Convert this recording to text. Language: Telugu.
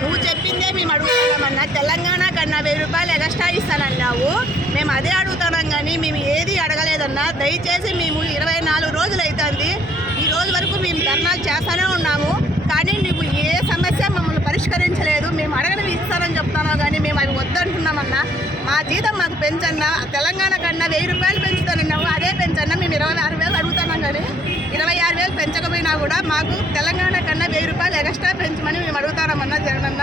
నువ్వు చెప్పిందే మేము అడుగుతున్నామన్నా. తెలంగాణ కన్నా 1000 రూపాయలు ఎక్స్ట్రా ఇస్తానన్నావు. మేము అదే అడుగుతున్నాం కానీ మేము ఏది అడగలేదన్నా. దయచేసి మేము 24 రోజులు అవుతుంది. ఈ రోజు వరకు మేము ధర్నాలు చేస్తూనే ఉన్నాము. కానీ నువ్వు ఏ సమస్య మమ్మల్ని పరిష్కరించలేదు. మేము అడగనివి ఇస్తానని చెప్తున్నావు కానీ మేము అవి వద్దంటున్నామన్నా. మా జీతం మాకు పెంచన్నా. తెలంగాణ కన్నా 1000 రూపాయలు పెంచుతానన్నావు. అదే పెంచన్నా. మేము 26,000 అడుగుతున్నాం కానీ 26,000 పెంచకపోయినా కూడా మాకు తెలంగాణ కన్నా 1000 రూపాయలు ఎక్స్ట్రా పెంచమని మేము అడుగుతామన్నా జగనన్న.